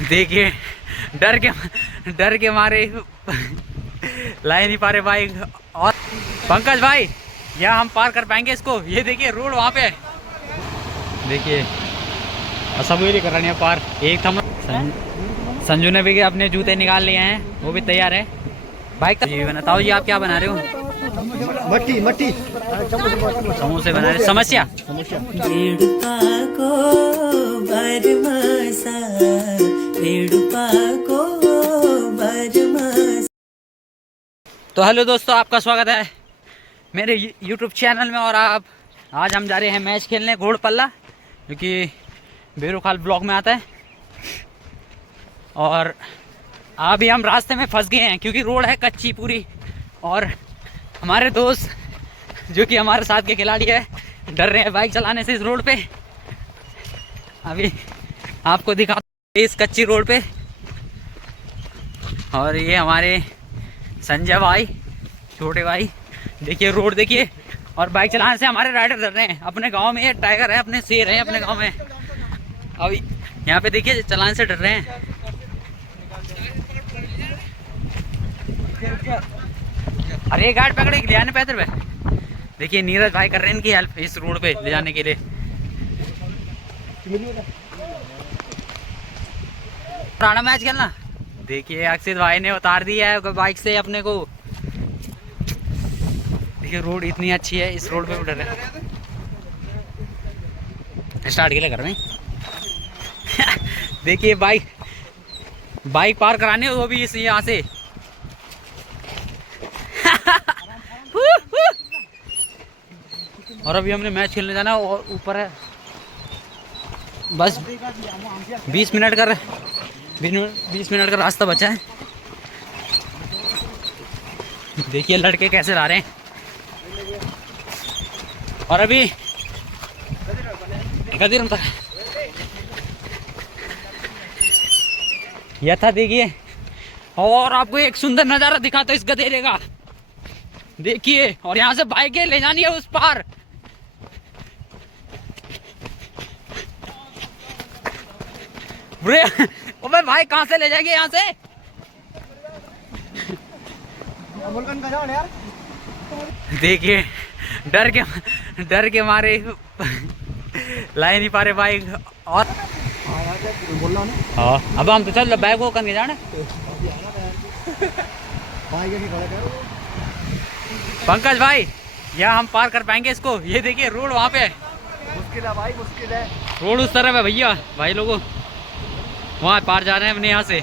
देखिए डर के मारे ला ही नहीं पा रहे बाइक। और पंकज भाई यहाँ हम पार कर पाएंगे इसको? ये देखिए रोड वहाँ पे देखिए, और सब ये कर रहे हैं पार। एक थम संजू ने भी अपने जूते निकाल लिए हैं, वो भी तैयार है बाइक। जी बताओ जी, आप क्या बना रहे हो? मट्टी मट्टी समोसे बना रहे। समस्या तो हेलो दोस्तों, आपका स्वागत है मेरे यूट्यूब चैनल में। और आज हम जा रहे हैं मैच खेलने घोड़ पल्ला, जो कि बेरुखाल ब्लॉक में आता है। और अभी हम रास्ते में फंस गए हैं क्योंकि रोड है कच्ची पूरी, और हमारे दोस्त जो कि हमारे साथ के खिलाड़ी है डर रहे हैं बाइक चलाने से इस रोड पे। अभी आपको दिखा इस कच्ची रोड पे। और ये हमारे संजय भाई, छोटे भाई, देखिए रोड देखिए। और बाइक चलाने से हमारे राइडर डर रहे हैं। अपने गांव में ये टाइगर है, अपने शेर है अपने गांव में। अभी यहाँ पे देखिए चलाने से डर रहे हैं। अरे गार्ड पकड़े ले आने पैदल पे। देखिए नीरज भाई कर रहे हैं इनकी हेल्प इस रोड पे ले जाने के लिए। पुराना मैच खेलना। देखिए अक्षित भाई ने उतार दिया है बाइक से अपने को। देखिए रोड इतनी अच्छी है, इस रोड पे उतर रहे हैं। स्टार्ट के लिए कर रहे हैं। देखिए बाइक पार करानी है, वो भी इस यहाँ से। और अभी हमने मैच खेलने जाना और ऊपर है बस 20 मिनट का रास्ता बचा है। देखिए लड़के कैसे ला रहे हैं। और अभी यह था देखिए। और आपको एक सुंदर नजारा दिखाता हूं इस गधेरे का। देखिए, और यहाँ से बाइकें ले जानी है उस पार। अबे भाई कहाँ से ले जाएंगे यहाँ से? देखिए डर के मारे ला ही नहीं पा रहे बाइक। और हाँ अब हम तो चल बैग वो करके जाने। पंकज भाई यहाँ हम पार कर पाएंगे इसको? ये देखिए रोड वहाँ पे मुश्किल है भाई, मुश्किल है। रोड उस तरफ है भैया। भाई लोगों वहाँ पार जा रहे हैं अपने यहाँ से।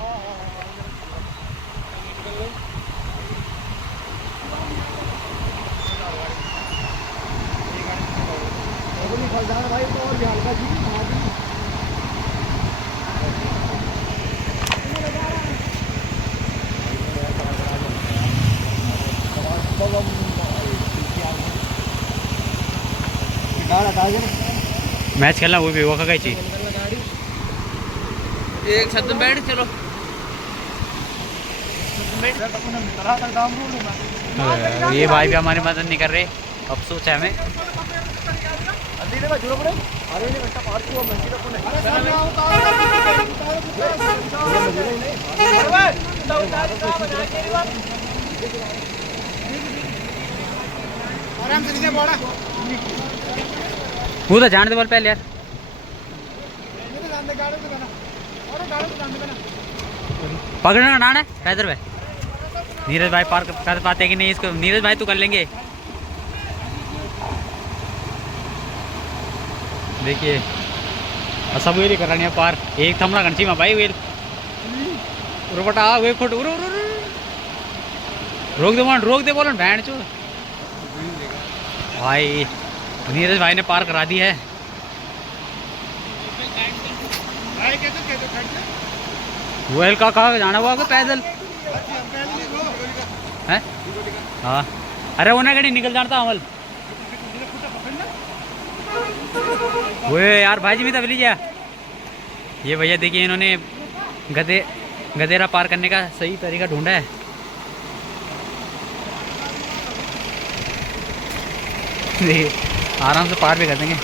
मैच खेलना वो भी वो का चाहिए। एक छत में बैठ चलो। ये भाई भी हमारी मदद नहीं कर रहे, अफसोस है हमें। वो तो जान दे बोल पहले यार। पकड़ना ना है पैदल पे। नीरज भाई पार कर पाते कि नहीं इसको? नीरज भाई तो कर लेंगे। देखिए और सब ये कर रहे हैं पार। एक थमना घंटी में भाई वेल रुकटा वे फुट रोक दे बोलन भैंड चो। भाई नीरज भाई ने पार करा दी है। वेल का कहा जाना हुआ पैदल है? हाँ अरे उन्हें कहीं निकल जाता अमल। वो यार भाई जी भी तब लीजिए। ये भैया देखिए इन्होंने गधेरा पार करने का सही तरीका ढूंढा है। आराम से पार भी कर देंगे।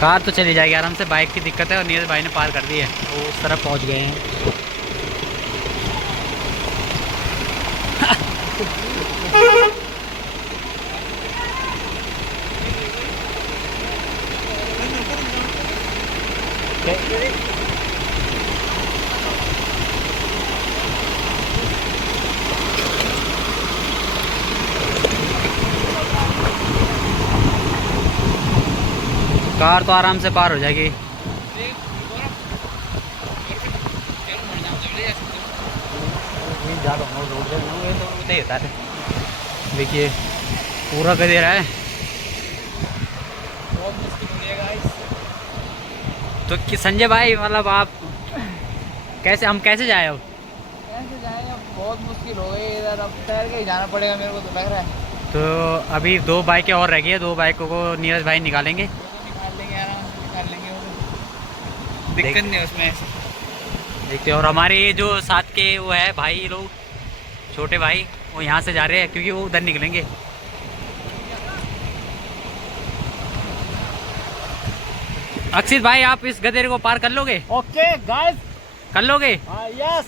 कार तो चली जाएगी आराम से, बाइक की दिक्कत है। और नीरज भाई ने पार कर दी है, वो उस तरफ पहुंच गए हैं। कार तो आराम से पार हो जाएगी। देखिए पूरा कर दे रहा है। तो संजय भाई मतलब आप कैसे, हम कैसे जाए अब? कैसे जाएंगे, बहुत मुश्किल हो गई इधर, अब तैर के ही जाना पड़ेगा मेरे को तो लग रहा है। तो अभी 2 बाइकें और रह गई है, 2 बाइकों को नीरज भाई निकालेंगे। निकाल लेंगे, आराम से निकाल लेंगे, वो दिक्कत नहीं है उसमें। देखते हैं। और हमारे ये जो साथ के वो है भाई लोग, छोटे भाई, वो यहाँ से जा रहे हैं क्योंकि वो उधर निकलेंगे। अक्षित भाई आप इस गधेरे को पार कर लोगे? ओके गाइस, कर लोगे? यस।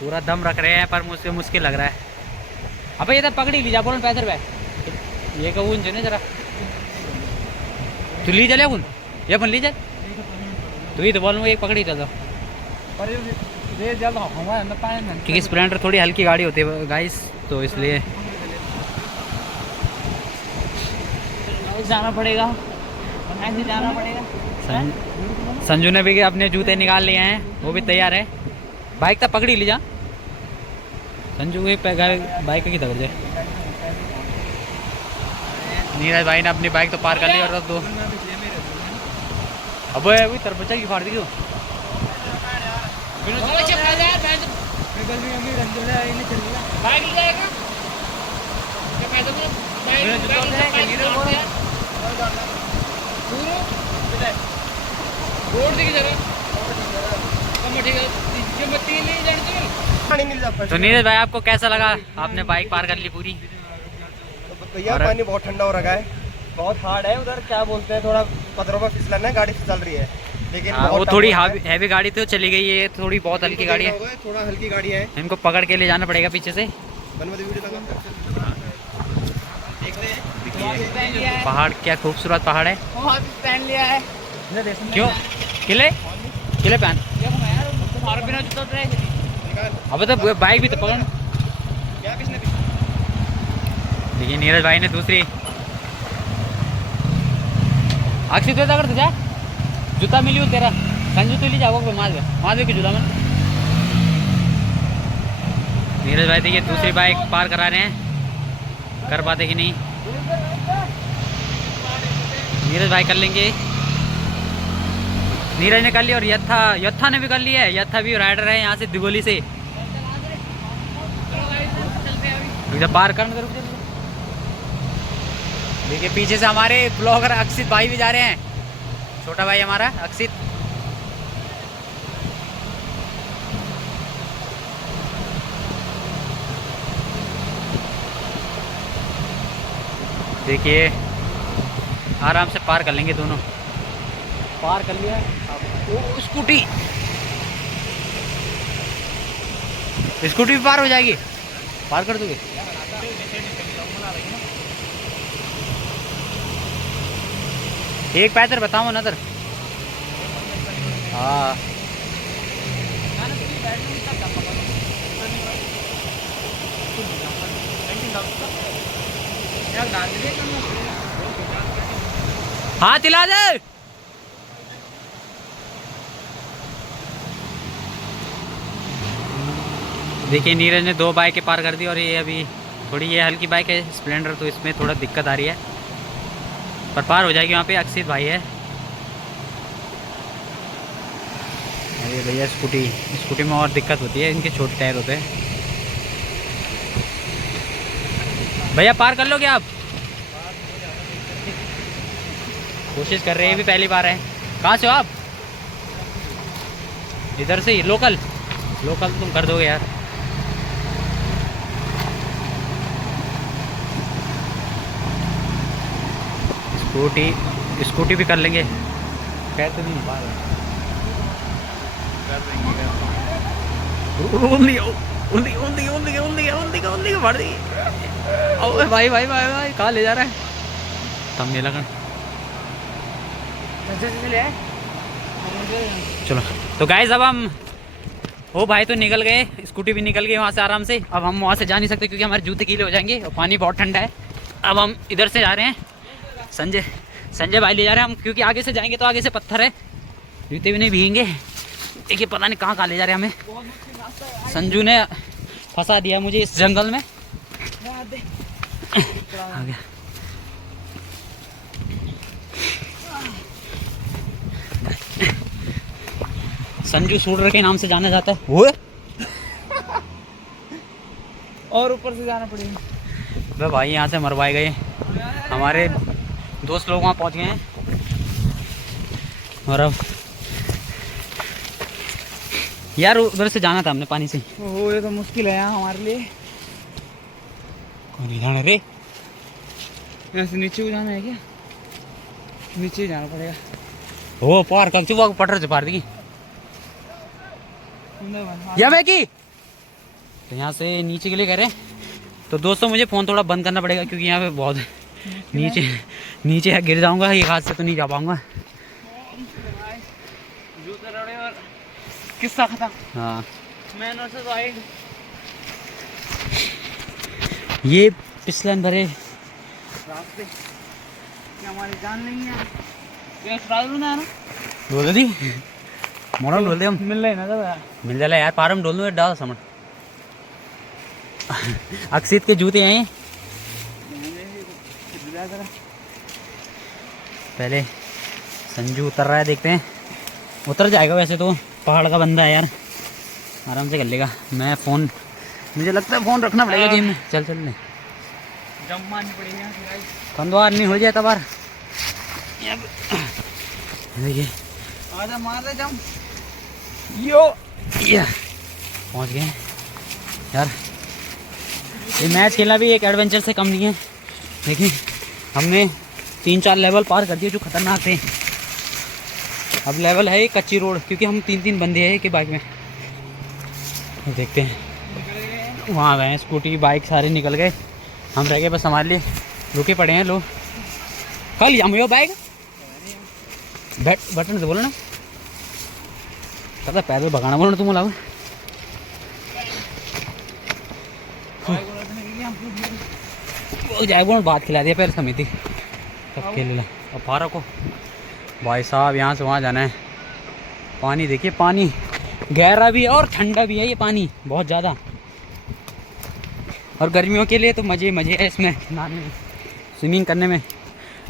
पूरा दम रख रहे हैं पर मुझसे मुश्किल लग रहा है। अब ये तो पकड़ी लीजा बोल पैदल भाई, ये कहूँ जो ना जरा तू ली चले अपन, ये अपन ली चल, तू ही तो बोल एक पकड़ी चलो, क्योंकि स्प्लेंडर थोड़ी हल्की गाड़ी होती है गाइस, तो इसलिए जाना पड़ेगा, ऐसे जाना पड़ेगा। संजू ने भी अपने जूते निकाल लिए हैं, वो भी तैयार है। बाइक तो पकड़ी ली जा संजू की, बाइक की दबड़ जाए। नीरज भाई ने अपनी बाइक तो पार कर ली और अब 2 अब अभी तरबचा की फाड़ दी क्यों? तो नीरज भाई आपको कैसा लगा, आपने बाइक पार कर ली पूरी? भैया पानी बहुत ठंडा हो रखा है, बहुत हार्ड है उधर, क्या बोलते हैं, थोड़ा पत्थरों में फिसलन है, गाड़ी फिसल रही है, लेकिन वो थोड़ी हैवी गाड़ी तो चली गई है, थोड़ी बहुत हल्की गाड़ी है, थोड़ा हल्की गाड़ी है, इनको पकड़ के ले जाना पड़ेगा पीछे से। पहाड़ क्या खूबसूरत पहाड़ है। पहन लिया है क्यों? किले पहन, अब तो बाइक भी तो पकड़। देखिए नीरज भाई ने दूसरी अक्षित अगर तुझा जूता मिली हो तेरा संजू तो ली जाओ मार की जूता मन। नीरज भाई देखिए दूसरी बाइक पार करा रहे हैं, कर पाते कि नहीं? नीरज भाई कर लेंगे। नीरज ने कर लिया और यथा ने भी कर लिया है। यथा भी राइडर है यहाँ से दिगोली से, इधर पार कर। देखिए पीछे से हमारे ब्लॉगर अक्षित भाई भी जा रहे हैं, छोटा भाई हमारा अक्षित। देखिए आराम से पार कर लेंगे दोनों। पार कर लिया। ओ स्कूटी भी पार हो जाएगी, पार कर दोगे? एक पैदल बताओ नजर। हाँ हाथ हिला दे। देखिए नीरज ने 2 बाइकें पार कर दी और ये अभी थोड़ी ये हल्की बाइक है स्प्लेंडर, तो इसमें थोड़ा दिक्कत आ रही है, पर पार हो जाएगी। वहाँ पे अक्षित भाई है। अरे भैया स्कूटी में और दिक्कत होती है, इनके छोटे टायर होते हैं। भैया पार कर लोगे आप? कोशिश कर रहे हैं, भी पहली बार है। कहाँ से हो आप? इधर से ही लोकल तुम कर दोगे यार। स्कूटी भी कर लेंगे। पैर तो नहीं बाहर उंगली उंगली उंगली उंगली उंगली उंगली उंगली बढ़ दी। ओए भाई भाई भाई भाई कहाँ ले जा रहा है? तब नहीं लगा। चलो तो गाइस अब हम वो भाई तो निकल गए, स्कूटी भी निकल गई वहाँ से आराम से। अब हम वहाँ से जा नहीं सकते क्योंकि हमारे जूते गीले हो जाएंगे और पानी बहुत ठंडा है। अब हम इधर से जा रहे हैं, संजय भाई ले जा रहे हैं हम, क्योंकि आगे से जाएंगे तो आगे से पत्थर है, जूते भी नहीं भीगेंगे। देखिए पता नहीं कहाँ ले जा रहे हैं हमें। संजू ने फंसा दिया मुझे इस जंगल में। आ गया। संजू शूटर के नाम से जाना जाता है वो। और ऊपर से जाना पड़ेगा। वे भाई यहाँ से मरवाए गए, हमारे दोस्त लोग वहाँ पहुँच गए हैं। और अब यार उधर से जाना था हमने पानी से। ओहो ये तो मुश्किल है यहाँ हमारे लिए। कौन जाना रे? यहाँ से नीचे को जाना है क्या? नीचे जाना पड़ेगा। ओ पार कब चुप पटर से पार दी या मैं की। तो यहाँ से नीचे के लिए कह रहे हैं। तो दोस्तों मुझे फ़ोन थोड़ा बंद करना पड़ेगा क्योंकि यहाँ पे बहुत नीचे गिर जाऊंगा, एक हाथ से तो नहीं जा पाऊंगा। किस्सा खत्म। हाँ मैंने से तो आई ये फिसलन भरे रास्ते कि हमारी जान नहीं है। ये ट्रायल ना ना बोल दी मोड़ा डोल दे हम मिल रहे ना दादा। मिल जाला यार पार हम डोल दूँ डाल समझ। अक्षित के जूते हैं पहले। संजू उतर रहा है, देखते हैं उतर जाएगा। वैसे तो पहाड़ का बंदा है यार, आराम से कर लेगा। मैं फ़ोन मुझे लगता है फ़ोन रखना पड़ेगा जेब में। चल चल ले जम मारनी पड़ेगी कंदवार नहीं हो जाए तबार। देखिए आजा मार दे जम। यो या पहुँच गए यार। ये मैच खेलना भी एक एडवेंचर से कम नहीं है। देखिए हमने 3-4 लेवल पार कर दिए जो खतरनाक थे। अब लेवल है कच्ची रोड, क्योंकि हम 3 बंदे हैं एक बाइक में। देखते हैं वहाँ गए, स्कूटी बाइक सारे निकल गए, हम रह गए बस हमारे लिए रुके पड़े हैं लोग। कल जाम बाइक बटन से बोलो ना, पता पैदल भगाना बोलो ना तुम लाओ। जाए बोल बात खिला दिया पैर समिति तब खेल ला। अब फारा को भाई साहब यहाँ से वहाँ जाना है। पानी देखिए, पानी गहरा भी है और ठंडा भी है ये पानी बहुत ज़्यादा। और गर्मियों के लिए तो मज़े मज़े है इसमें नहाने में, स्विमिंग करने में।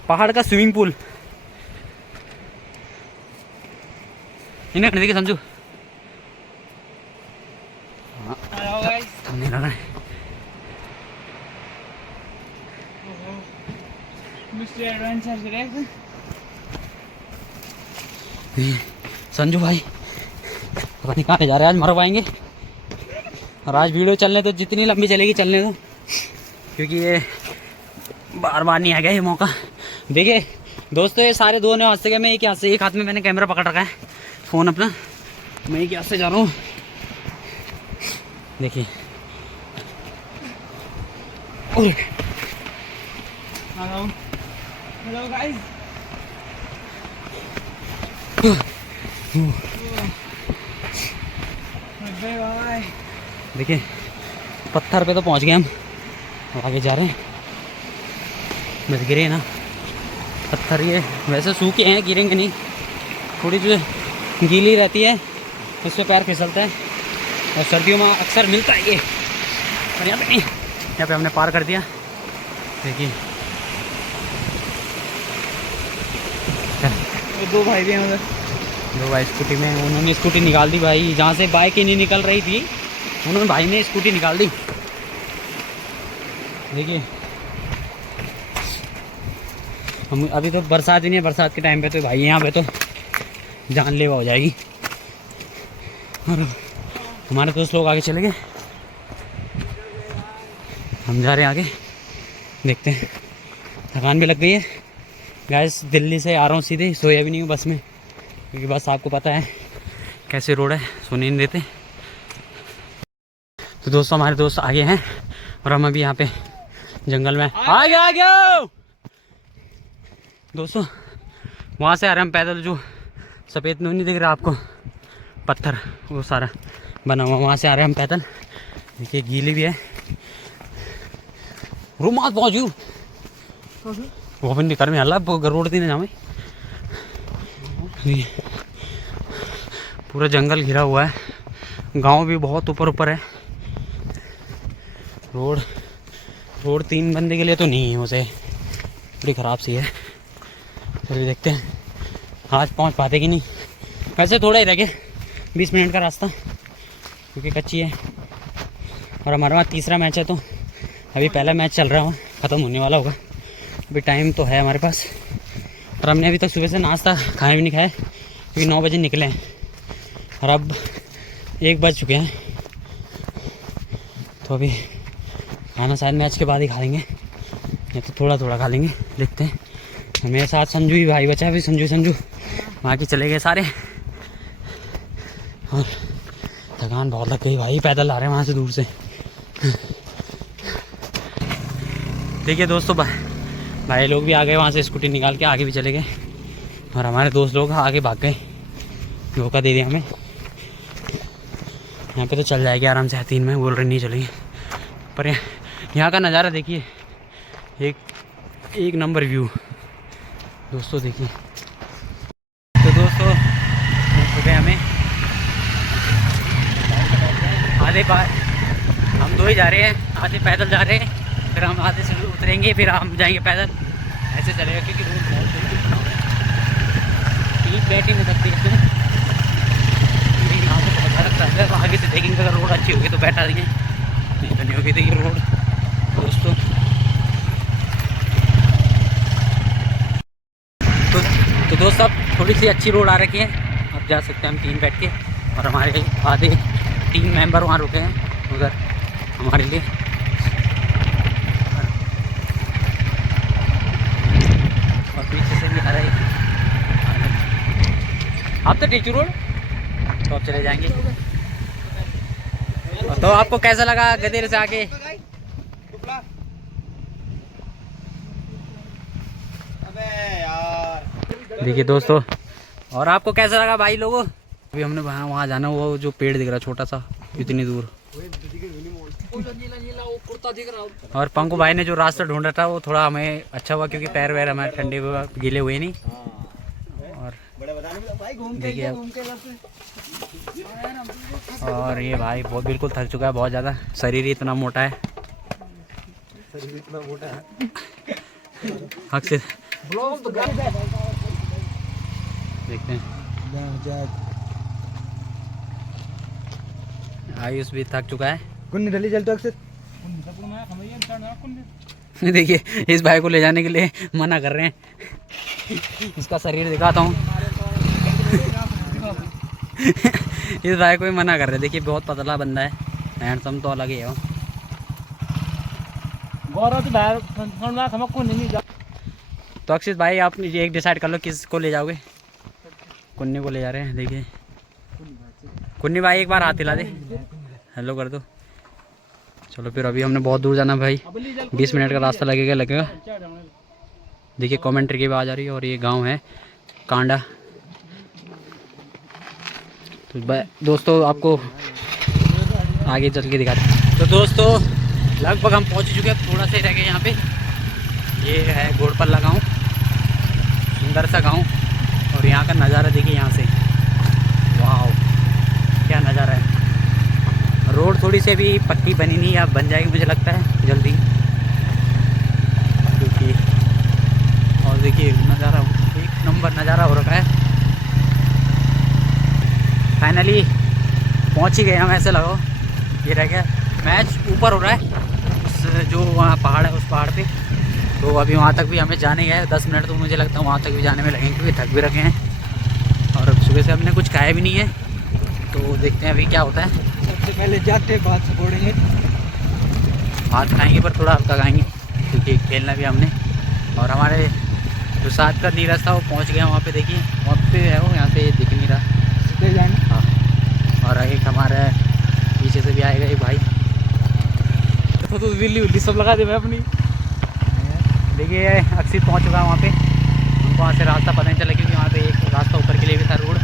पहाड़ का स्विमिंग पूल इन्हें देखिए समझो। नहीं लगा संजू भाई पता नहीं कहाँ ले जा रहे हैं। आज मरवाएंगे। और आज वीडियो चलने तो जितनी लंबी चलेगी चलने दो, क्योंकि ये बार बार नहीं आ गया ये मौका। देखिए दोस्तों ये सारे दो ने हाथ से गए, मैं एक हाथ से, एक हाथ में मैंने कैमरा पकड़ रखा है फ़ोन अपना, मैं एक हाथ से जा रहा हूँ। देखिए हेलो गाइस। देखिए पत्थर पे तो पहुंच गए हम, आगे जा रहे हैं। बस गिरे ना पत्थर, ये वैसे सूखे हैं गिरेंगे नहीं, थोड़ी जो गीली रहती है उस पर पैर फिसलता है और सर्दियों में अक्सर मिलता है ये। और यहाँ पे नहीं, यहाँ पे हमने पार कर दिया। देखिए दो भाई भी हैं उधर, दो भाई स्कूटी में, उन्होंने स्कूटी निकाल दी भाई, जहाँ से बाइक ही नहीं निकल रही थी उन्होंने भाई ने स्कूटी निकाल दी। देखिए हम अभी तो बरसात ही नहीं है, बरसात के टाइम पे तो भाई यहाँ पे तो जानलेवा हो जाएगी। और हमारे दोस्त लोग आगे चले गए, हम जा रहे हैं आगे, देखते हैं। थकान भी लग गई है गैस, दिल्ली से आ रहा हूँ सीधे, सोया भी नहीं हूँ बस में, क्योंकि बस आपको पता है कैसे रोड है, सुनी नहीं देते। तो दोस्तों हमारे दोस्त आगे हैं और हम अभी यहाँ पे जंगल में आ गया दोस्तों। वहाँ से आ रहे हम पैदल, जो सफ़ेद नहीं दिख रहा आपको पत्थर वो सारा बना हुआ, वहाँ से आ रहे हैं हम पैदल। देखिए गीली भी है। रुमाल पहुँचू वो भी निकर में हल्ला रोड थी ना जामे। पूरा जंगल घिरा हुआ है, गांव भी बहुत ऊपर ऊपर है। रोड 3 बंदे के लिए तो नहीं है, उसे बड़ी ख़राब सी है। चलिए देखते हैं आज पहुंच पाते कि नहीं। वैसे थोड़ा ही रह गया 20 मिनट का रास्ता, क्योंकि कच्ची है। और हमारे वहाँ तीसरा मैच है, तो अभी पहला मैच चल रहा है, ख़त्म होने वाला होगा। अभी टाइम तो है हमारे पास। और हमने अभी तक सुबह से नाश्ता खाए भी नहीं खाए, क्योंकि 9 बजे निकले हैं और अब 1 बज चुके हैं। तो अभी खाना शायद मैच के बाद ही खा लेंगे, या तो थोड़ा थोड़ा खा लेंगे, देखते हैं। मेरे साथ संजू ही भाई बचा है, भी संजू बाकी चले गए सारे। और थकान बहुत लग गई भाई, पैदल आ रहे हैं वहाँ से दूर से। देखिए दोस्तों भाई लोग भी आ गए वहाँ से, स्कूटी निकाल के आगे भी चले गए। और हमारे दोस्त लोग आगे भाग गए, धोखा दे दिया हमें। यहाँ पे तो चल जाएगी आराम से, 3 में बोल रहे नहीं चलेगी। पर यहाँ का नज़ारा देखिए, एक नंबर व्यू दोस्तों। देखिए तो दोस्तों सुबह हमें आधे पार हम 2 ही जा रहे हैं, आधे पैदल जा रहे हैं, फिर हम आधे से उतरेंगे, फिर हम जाएंगे पैदल। ऐसे चलेगा क्योंकि रोड बहुत ठीक बैठ ही नहीं सकती इसमें। यहाँ से बहुत अच्छा लगता है। आगे से देखेंगे अगर रोड अच्छी होगी तो बैठा देंगे, नहीं तो नहीं होगी। देखिए रोड दोस्तों। तो दोस्तों अब थोड़ी सी अच्छी रोड आ रखी है, अब जा सकते हैं हम 3 बैठ के। और हमारे आधे 3 मेंबर वहाँ रुके हैं उधर हमारे लिए। और पीछे से भी आ रहा है आप तो टीचू रोड, तो अब चले जाएंगे। तो आपको कैसा लगा गदेर से आके? देखिए दोस्तों, और आपको कैसा लगा भाई लोगों? अभी हमने वहाँ जाना, वो जो पेड़ दिख रहा है छोटा सा इतनी दूर, और पंकु भाई ने जो रास्ता ढूंढा था वो थोड़ा हमें अच्छा हुआ, क्योंकि पैर वैर हमारे ठंडे हुए गीले हुए नहीं। और देखिए और ये भाई बहुत बिल्कुल थक चुका है, बहुत ज़्यादा। शरीर इतना मोटा है, हक से देखते हैं। आयुष भी थक चुका है। देखिए इस भाई को ले जाने के लिए मना कर रहे हैं। इसका शरीर दिखाता हूँ। इस भाई को भी मना कर रहे हैं। देखिए बहुत पतला बंदा है, हैंडसम तो अलग ही है। तो अक्षित भाई आप एक डिसाइड कर लो किसको ले जाओगे। कुन्नी को ले जा रहे हैं। देखिए कुन्नी भाई एक बार हाथ हिला दे, हेलो कर दो। चलो फिर अभी हमने बहुत दूर जाना भाई, 20 मिनट का रास्ता लगेगा। देखिए कमेंट्री की आवाज़ आ रही है, और ये गांव है कांडा। तो दोस्तों आपको आगे चल के दिखाते हैं। तो दोस्तों लगभग हम पहुंच चुके हैं, थोड़ा सा ही रह गए यहाँ पे। ये है घोड़पल्ला गांव, सुंदर सा गांव। और यहाँ का नज़ारा देखिए, यहाँ से वाह क्या नज़ारा है। रोड थोड़ी सी भी पक्की बनी नहीं है, अब बन जाएगी मुझे लगता है जल्दी। क्योंकि और देखिए नज़ारा, एक नंबर नज़ारा हो रखा है। फाइनली पहुँच ही गए हम, ऐसे लगाओ। ये रह गया मैच, ऊपर हो रहा है उस जो वहाँ पहाड़ है, उस पहाड़ पे। तो अभी वहाँ तक भी हमें जाने गए 10 मिनट, तो मुझे लगता है वहाँ तक भी जाने में लगेंगे, क्योंकि थक भी रखे हैं। और सुबह से हमने कुछ खाया भी नहीं है, तो देखते हैं अभी क्या होता है। सबसे पहले जाते हैं, बात छोड़ेंगे, भात खाएंगे, पर थोड़ा हल्का खाएंगे, क्योंकि खेलना भी हमने। और हमारे जो साथ का नीरज था वो पहुंच गया वहाँ पे, देखिए वहाँ पे है वो, यहाँ से दिख नहीं रहा। हाँ, और एक हमारा पीछे से भी आएगा एक भाई। तो बिल्ली उल्ली सब लगा दे मैं अपनी। देखिए अक्षित पहुँच चुका है वहाँ पे, हमको वहाँ से रास्ता पता नहीं चला क्योंकि वहाँ पे एक रास्ता ऊपर के लिए भी था रोड।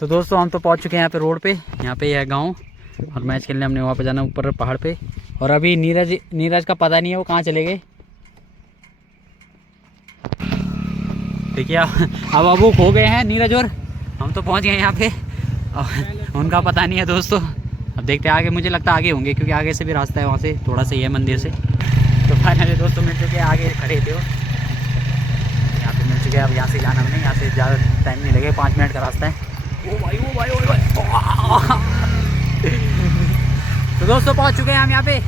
तो दोस्तों हम तो पहुँच चुके हैं यहाँ पे रोड पे, यहाँ पे है गाँव, और मैच खेलने हमने वहाँ पे जाना ऊपर पहाड़ पे। और अभी नीरज का पता नहीं है वो कहाँ चले गए। देखिए अब वो खो गए हैं नीरज, और हम तो पहुँच गए यहाँ पे, और उनका पता नहीं है दोस्तों। अब देखते हैं आगे, मुझे लगता है आगे होंगे क्योंकि आगे से भी रास्ता है वहाँ से, थोड़ा सा ही है मंदिर से। तो फाइनली दोस्तों मिल चुके हैं, आगे खड़े थे वो, यहाँ पे मिल चुके हैं। अब यहाँ से जाना नहीं, यहाँ से ज़्यादा टाइम नहीं लगेगा, 5 मिनट का रास्ता है। ओ भाई ओ भाई ओ भाई। तो दोस्तों पहुँच चुके हैं हम यहाँ पे।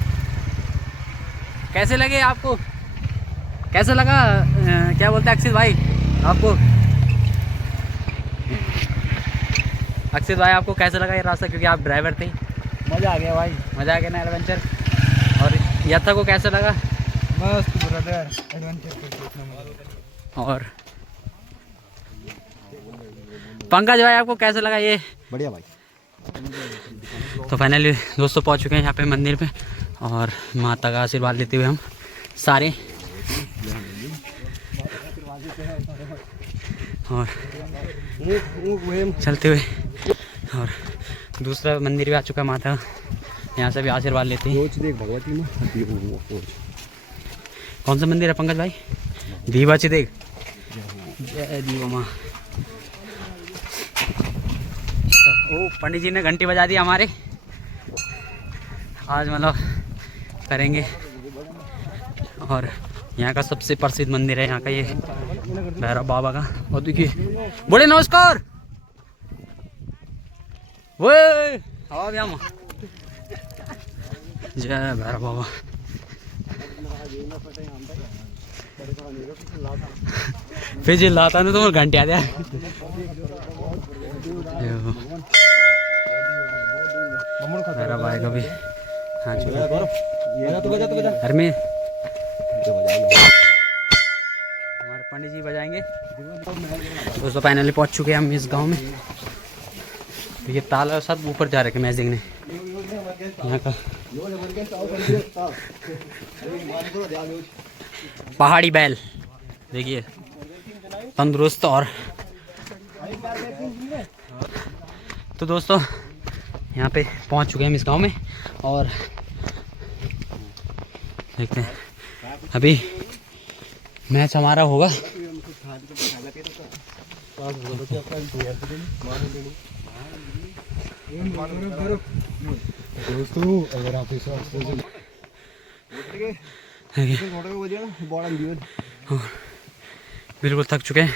कैसे लगे आपको, कैसा लगा क्या बोलते हैं अक्षित भाई आपको? अक्षित भाई आपको कैसा लगा ये रास्ता, क्योंकि आप ड्राइवर थे? मज़ा आ गया भाई, मज़ा आ गया ना एडवेंचर। और यात्रा को कैसा लगा? मस्त ब्रदर, एडवेंचर। और पंकज भाई आपको कैसा लगा ये? बढ़िया भाई। तो फाइनली दोस्तों पहुंच चुके हैं यहाँ पे मंदिर पे, और माता का आशीर्वाद लेते हुए हम सारे, और चलते हुए। और दूसरा मंदिर भी आ चुका है माता, यहाँ से भी आशीर्वाद लेते हैं। भगवती में कौन सा मंदिर है पंकज भाई? दीवाची देख, जय दीवा माँ। ओ पंडित जी ने घंटी बजा दी हमारे, आज मतलब करेंगे। और यहाँ का सबसे प्रसिद्ध मंदिर है यहाँ का ये भैरव बाबा का। और देखिए बड़े नमस्कार वो जय भैरव बाबा। फिर चिल्लाता ना तो घंटे आ जाए। भैरव भाई का भी हाँ घर में हमारे पंडित जी बजाएंगे। दोस्तों फाइनली पहुंच चुके हैं हम इस गांव में। ये ताला सब ऊपर जा रखे मैच देखने यहाँ का। पहाड़ी बैल देखिए तंदुरुस्त। और तो दोस्तों यहाँ पे पहुँच चुके हैं हम इस गांव में, और देखते हैं अभी मैच हमारा होगा। दोस्तों अगर आप बिल्कुल थक चुके हैं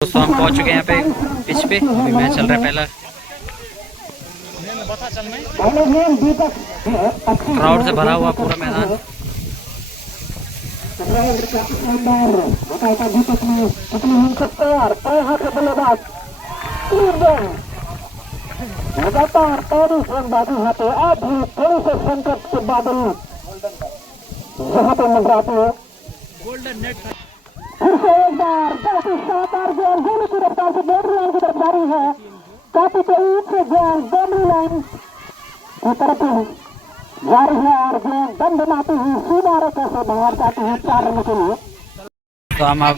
दोस्तों। हम पहुंच चुके हैं यहाँ पे पिच पे, अभी मैच चल रहा है पहला। क्राउड से भरा हुआ पूरा मैदान। लगातार 23 रन बाकी है, तो आज भी थोड़ी से संकट के बादल यहाँ पे मंडराते हैं। फिर से एक बार बहुत ही शानदार गेंद गोली की रफ्तार से बाउंड्री लाइन की तरफ जारी है। काफी तेज से गेंद बाउंड्री लाइन की तरफ जा रही है, और गेंद दम बनाती हुई सीधा रेखा से बाहर जाती है 4 रन के लिए। तो हम अब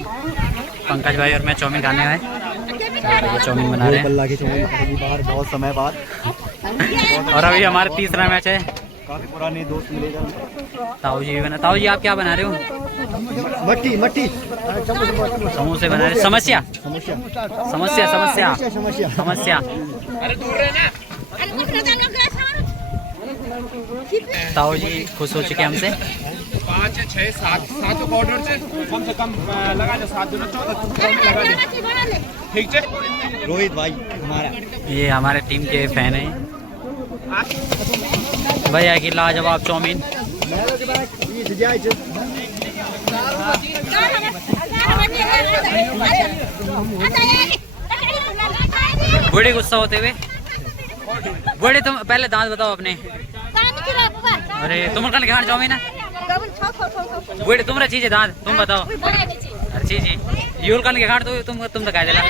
पंकज भाई और मैं चाउमीन खाने आए, चाउमीन बना रहे हैं बाहर बहुत समय बाद। और अभी हमारा तीसरा मैच है। काफी पुराने दोस्त मिले। ताऊ जी भी बना। ताऊ जी आप क्या बना रहे हो? मट्टी मट्टी समोसे बना रहे। समस्या समस्या समस्या समस्या समस्या समस्या। ताऊ जी खुश हो चुके हमसे। 5 6 7 7 ऑर्डर से कम लगा जा 7 दिन 14 ठीक है। रोहित भाई हमारा, ये हमारे टीम के फैन हैं भैया की लाजवाब चाउमीन। बड़े गुस्सा होते हुए बड़े, तुम पहले दांत बताओ अपने। अरे तुम कल खाना चाउमीन है बुढ़े तुमरा चीज है दांत तुम बताओ अरे चीज यूल कन के खाट तुम तो कह देला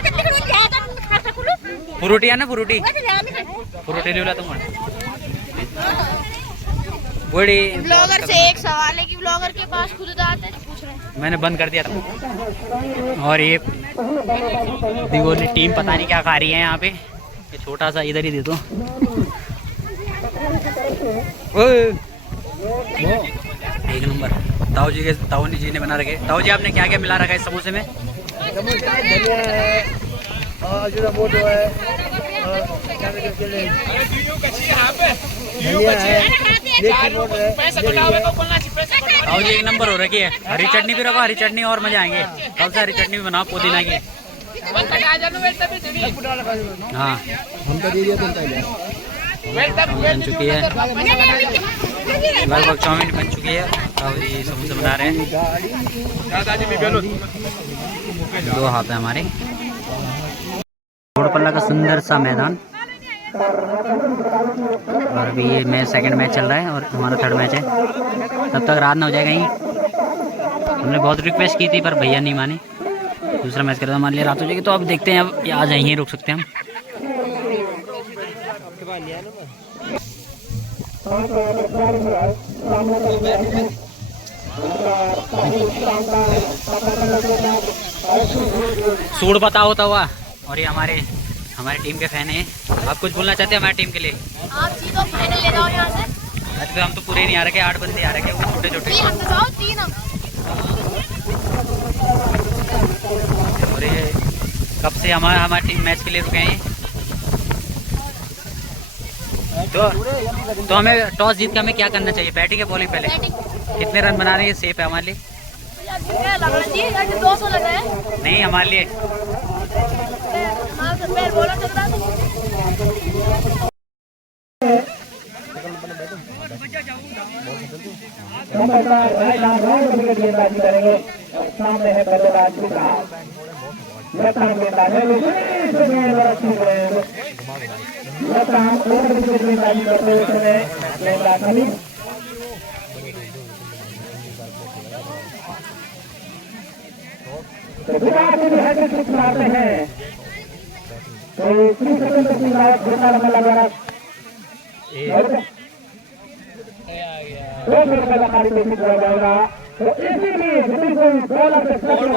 फ्रूटी है ना फ्रूटी फ्रूटी ले ला तुम बुढ़ी। ब्लॉगर से एक सवाल है कि ब्लॉगर के पास खुद दांत है पूछ रहे हैं। मैंने बंद कर दिया था। और ये दिगोली टीम पता नहीं क्या खा रही है यहाँ पे। ये छोटा सा इधर ही दे दो। एक नंबर ताऊ जी के ताऊ जी ने बना रखे। ताऊ जी आपने क्या क्या मिला रखा है इस समोसे में? ताऊ जी एक नंबर हो रखी है। हरी चटनी भी रखो, हरी चटनी और मजा आएंगे। कल से हरी चटनी भी बनाओ पुदीना की। हाँ बन चुकी है लगभग चाउमीन बन चुकी है। ताऊ जी समोसे बना रहे हैं। 2 हाथ है हमारे। घोड़पल्ला का सुंदर सा मैदान। और अभी ये मैच सेकंड मैच चल रहा है और हमारा थर्ड मैच है। तब तक रात ना हो जाए कहीं। हमने बहुत रिक्वेस्ट की थी पर भैया नहीं माने। दूसरा मैच कर रहा हमारे लिए रात हो जाएगी। तो अब देखते हैं अब आ जाएंगे रुक सकते हैं हम। सूट पता होता हुआ। और ये हमारे टीम के फैन हैं। आप कुछ बोलना चाहते हैं हमारी टीम के लिए? आप जीतो फाइनल ले जाओ यहाँ से। तो हम तो पूरे नहीं आ रखे, 8 बंदे आ रखे वो छोटे छोटे। 3 हम। और ये कब से हमारी टीम मैच के लिए रुके हैं। तो हमें टॉस जीत के हमें क्या करना चाहिए? बैटिंग या बॉलिंग? पहले कितने रन बना रहे हैं? सेफ है हमारे लिए? 200 लग रहा है। नहीं हमारे लिए सामने है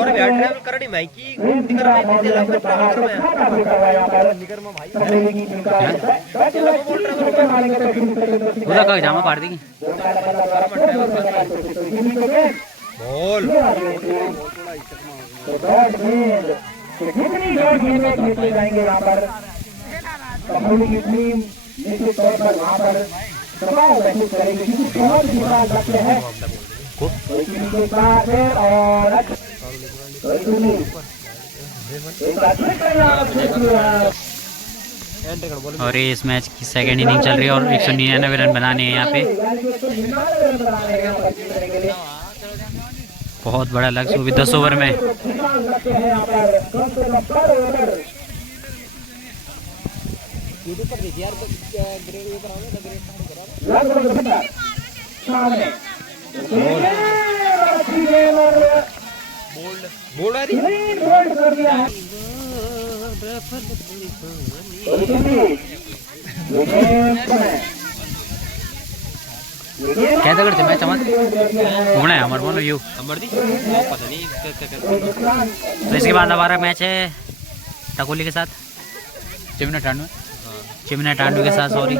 मारते हैं तो करनी माइकी जामा पार देगी बोल कितनी जोर खेलने जाएंगे वहाँ पर की टीम निश्चित तौर पर वहाँ पर दबाव महसूस करेगी क्योंकि बहुत बुरा लक्ष्य है और ये इस मैच की सेकेंड इनिंग चल रही है और 199 रन बनाने हैं यहाँ पे। बहुत बड़ा लक्ष्य, वो भी 10 ओवर में। क्या करते मैं चमन घूमना है हमारे बोलो यू पता नहीं। तो इसके बाद हमारा मैच है टकोली के साथ, चिमना टांडू के साथ, सॉरी।